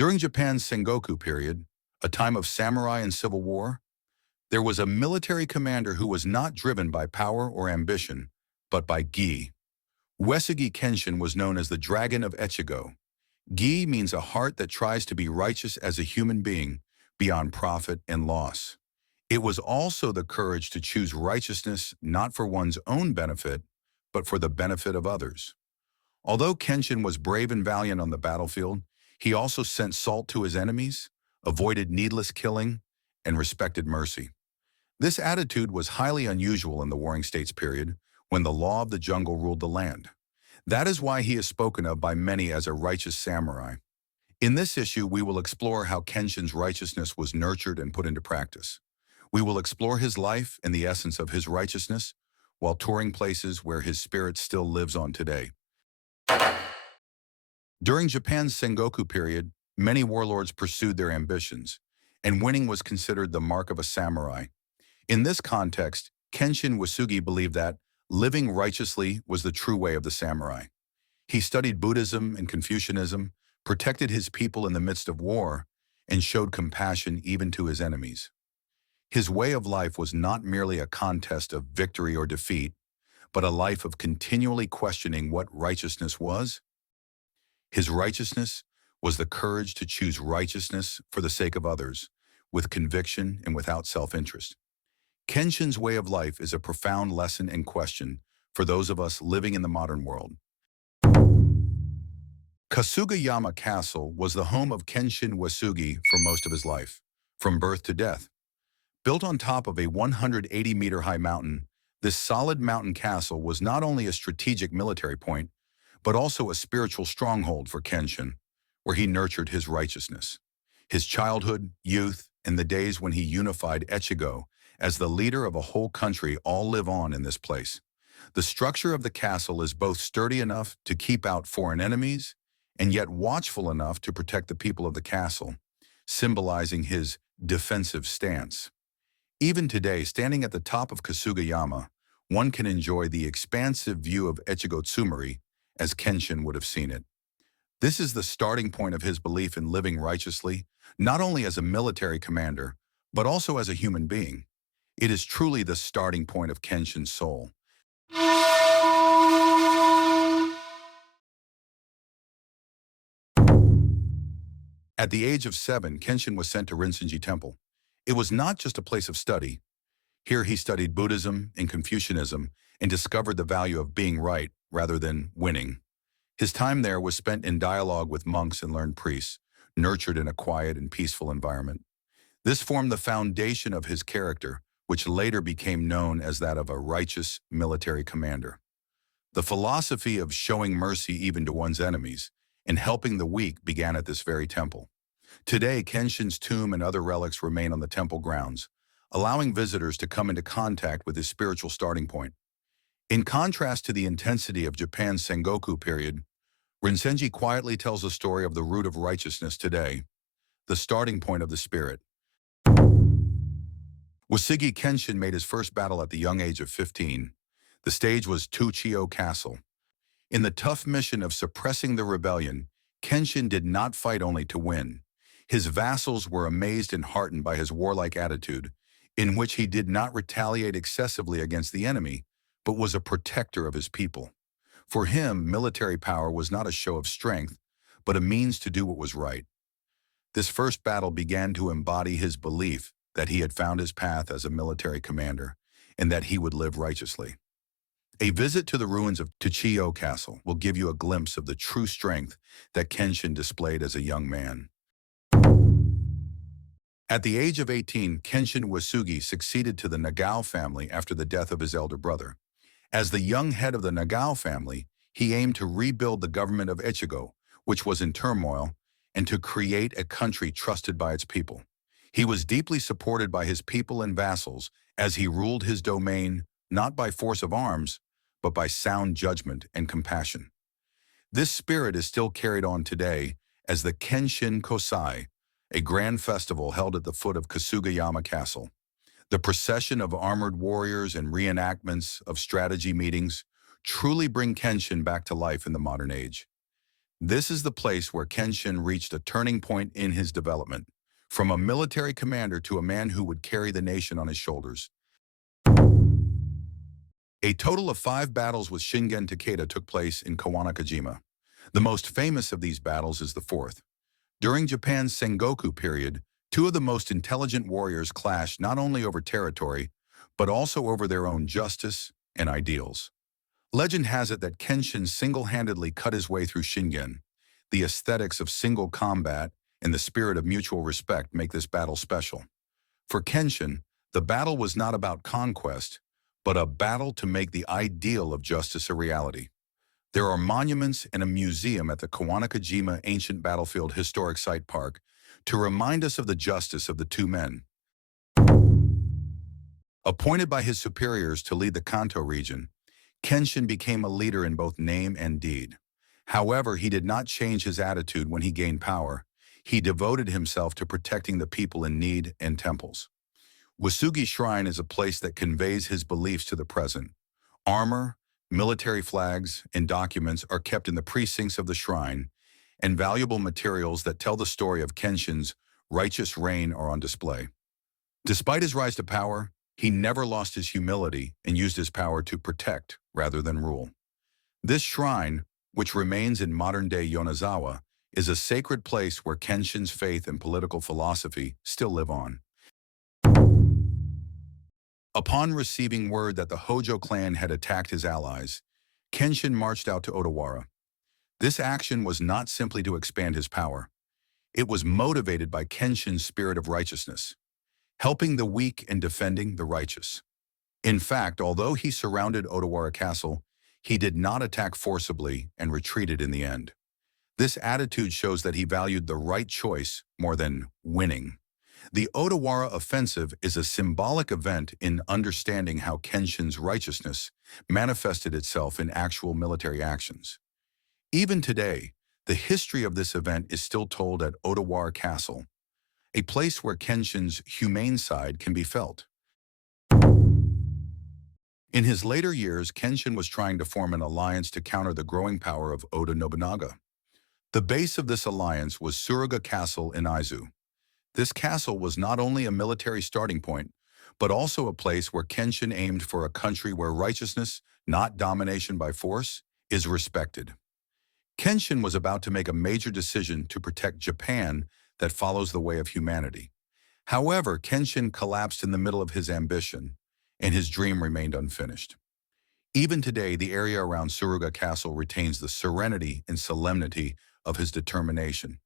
During Japan's Sengoku period, a time of samurai and civil war, there was a military commander who was not driven by power or ambition, but by gi. Uesugi Kenshin was known as the Dragon of Echigo. Gi means a heart that tries to be righteous as a human being, beyond profit and loss. It was also the courage to choose righteousness not for one's own benefit, but for the benefit of others. Although Kenshin was brave and valiant on the battlefield, he also sent salt to his enemies, avoided needless killing, and respected mercy. This attitude was highly unusual in the Warring States period, when the law of the jungle ruled the land. That is why he is spoken of by many as a righteous samurai. In this issue, we will explore how Kenshin's righteousness was nurtured and put into practice. We will explore his life and the essence of his righteousness, while touring places where his spirit still lives on today. During Japan's Sengoku period, many warlords pursued their ambitions, and winning was considered the mark of a samurai. In this context, Kenshin Uesugi believed that living righteously was the true way of the samurai. He studied Buddhism and Confucianism, protected his people in the midst of war, and showed compassion even to his enemies. His way of life was not merely a contest of victory or defeat, but a life of continually questioning what righteousness was. His righteousness was the courage to choose righteousness for the sake of others, with conviction and without self-interest. Kenshin's way of life is a profound lesson and question for those of us living in the modern world. Kasugayama Castle was the home of Kenshin Uesugi for most of his life, from birth to death. Built on top of a 180-meter-high mountain, this solid mountain castle was not only a strategic military point, but also a spiritual stronghold for Kenshin, where he nurtured his righteousness. His childhood, youth, and the days when he unified Echigo as the leader of a whole country all live on in this place. The structure of the castle is both sturdy enough to keep out foreign enemies and yet watchful enough to protect the people of the castle, symbolizing his defensive stance. Even today, standing at the top of Kasugayama, one can enjoy the expansive view of Echigo Tsumari as Kenshin would have seen it. This is the starting point of his belief in living righteously, not only as a military commander, but also as a human being. It is truly the starting point of Kenshin's soul. At the age of 7, Kenshin was sent to Rinsenji Temple. It was not just a place of study. Here he studied Buddhism and Confucianism and discovered the value of being right rather than winning. His time there was spent in dialogue with monks and learned priests, nurtured in a quiet and peaceful environment. This formed the foundation of his character, which later became known as that of a righteous military commander. The philosophy of showing mercy even to one's enemies and helping the weak began at this very temple. Today, Kenshin's tomb and other relics remain on the temple grounds, allowing visitors to come into contact with his spiritual starting point. In contrast to the intensity of Japan's Sengoku period, Rinsenji quietly tells the story of the root of righteousness today, the starting point of the spirit. Uesugi Kenshin made his first battle at the young age of 15. The stage was Tuchio Castle. In the tough mission of suppressing the rebellion, Kenshin did not fight only to win. His vassals were amazed and heartened by his warlike attitude, in which he did not retaliate excessively against the enemy, but was a protector of his people. For him, military power was not a show of strength, but a means to do what was right. This first battle began to embody his belief that he had found his path as a military commander and that he would live righteously. A visit to the ruins of Tuchio Castle will give you a glimpse of the true strength that Kenshin displayed as a young man. At the age of 18, Kenshin Uesugi succeeded to the Nagao family after the death of his elder brother. As the young head of the Nagao family, he aimed to rebuild the government of Echigo, which was in turmoil, and to create a country trusted by its people. He was deeply supported by his people and vassals as he ruled his domain not by force of arms, but by sound judgment and compassion. This spirit is still carried on today as the Kenshin Kosai, a grand festival held at the foot of Kasugayama Castle. The procession of armored warriors and reenactments of strategy meetings truly bring Kenshin back to life in the modern age. This is the place where Kenshin reached a turning point in his development, from a military commander to a man who would carry the nation on his shoulders. A total of 5 battles with Shingen Takeda took place in Kawanakajima. The most famous of these battles is the fourth. During Japan's Sengoku period, two of the most intelligent warriors clashed not only over territory, but also over their own justice and ideals. Legend has it that Kenshin single-handedly cut his way through Shingen. The aesthetics of single combat and the spirit of mutual respect make this battle special. For Kenshin, the battle was not about conquest, but a battle to make the ideal of justice a reality. There are monuments and a museum at the Kawanakajima Ancient Battlefield Historic Site Park to remind us of the justice of the two men. Appointed by his superiors to lead the Kanto region, Kenshin became a leader in both name and deed. However, he did not change his attitude when he gained power. He devoted himself to protecting the people in need and temples. Uesugi Shrine is a place that conveys his beliefs to the present. Armor, military flags, and documents are kept in the precincts of the shrine, and valuable materials that tell the story of Kenshin's righteous reign are on display. Despite his rise to power, he never lost his humility and used his power to protect rather than rule. This shrine, which remains in modern-day Yonezawa, is a sacred place where Kenshin's faith and political philosophy still live on. Upon receiving word that the Hojo clan had attacked his allies, Kenshin marched out to Odawara. This action was not simply to expand his power. It was motivated by Kenshin's spirit of righteousness, helping the weak and defending the righteous. In fact, although he surrounded Odawara Castle, he did not attack forcibly and retreated in the end. This attitude shows that he valued the right choice more than winning. The Odawara offensive is a symbolic event in understanding how Kenshin's righteousness manifested itself in actual military actions. Even today, the history of this event is still told at Odawara Castle, a place where Kenshin's humane side can be felt. In his later years, Kenshin was trying to form an alliance to counter the growing power of Oda Nobunaga. The base of this alliance was Suruga Castle in Aizu. This castle was not only a military starting point, but also a place where Kenshin aimed for a country where righteousness, not domination by force, is respected. Kenshin was about to make a major decision to protect Japan that follows the way of humanity. However, Kenshin collapsed in the middle of his ambition, and his dream remained unfinished. Even today, the area around Suruga Castle retains the serenity and solemnity of his determination,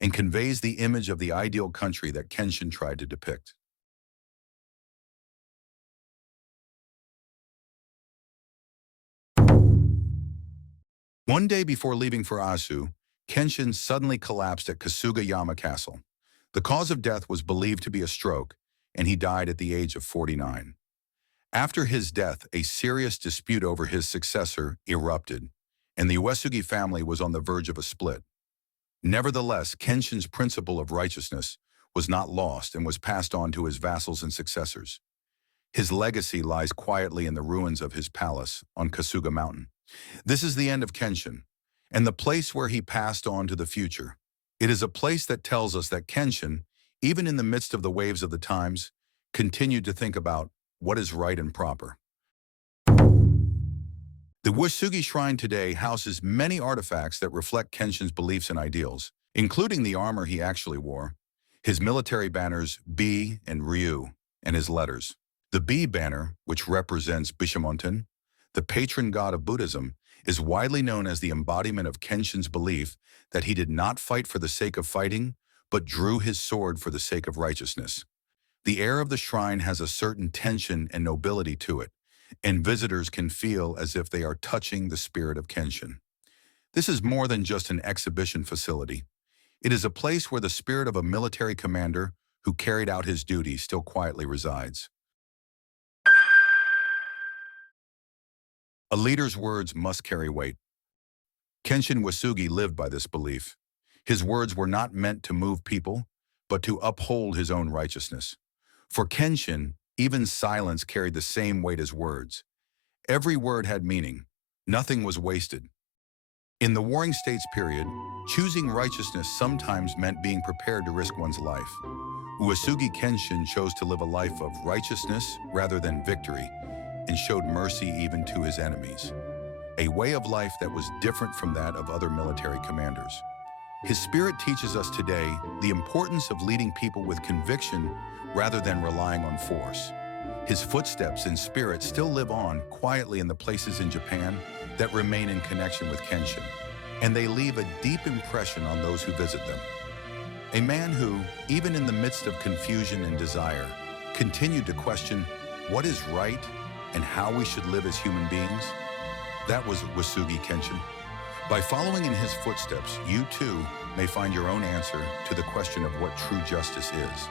and conveys the image of the ideal country that Kenshin tried to depict. One day before leaving for Asu, Kenshin suddenly collapsed at Kasugayama Castle. The cause of death was believed to be a stroke, and he died at the age of 49. After his death, a serious dispute over his successor erupted, and the Uesugi family was on the verge of a split. Nevertheless, Kenshin's principle of righteousness was not lost and was passed on to his vassals and successors. His legacy lies quietly in the ruins of his palace on Kasuga Mountain. This is the end of Kenshin, and the place where he passed on to the future. It is a place that tells us that Kenshin, even in the midst of the waves of the times, continued to think about what is right and proper. The Uesugi Shrine today houses many artifacts that reflect Kenshin's beliefs and ideals, including the armor he actually wore, his military banners B and Ryu, and his letters. The B banner, which represents Bishamonten, the patron god of Buddhism, is widely known as the embodiment of Kenshin's belief that he did not fight for the sake of fighting, but drew his sword for the sake of righteousness. The air of the shrine has a certain tension and nobility to it, and visitors can feel as if they are touching the spirit of Kenshin. This is more than just an exhibition facility. It is a place where the spirit of a military commander who carried out his duty still quietly resides. A leader's words must carry weight. Kenshin Uesugi lived by this belief. His words were not meant to move people, but to uphold his own righteousness. For Kenshin, even silence carried the same weight as words. Every word had meaning. Nothing was wasted. In the Warring States period, choosing righteousness sometimes meant being prepared to risk one's life. Uesugi Kenshin chose to live a life of righteousness rather than victory and showed mercy even to his enemies, a way of life that was different from that of other military commanders. His spirit teaches us today the importance of leading people with conviction rather than relying on force. His footsteps and spirit still live on quietly in the places in Japan that remain in connection with Kenshin, and they leave a deep impression on those who visit them. A man who, even in the midst of confusion and desire, continued to question what is right and how we should live as human beings. That was Uesugi Kenshin. By following in his footsteps, you too may find your own answer to the question of what true justice is.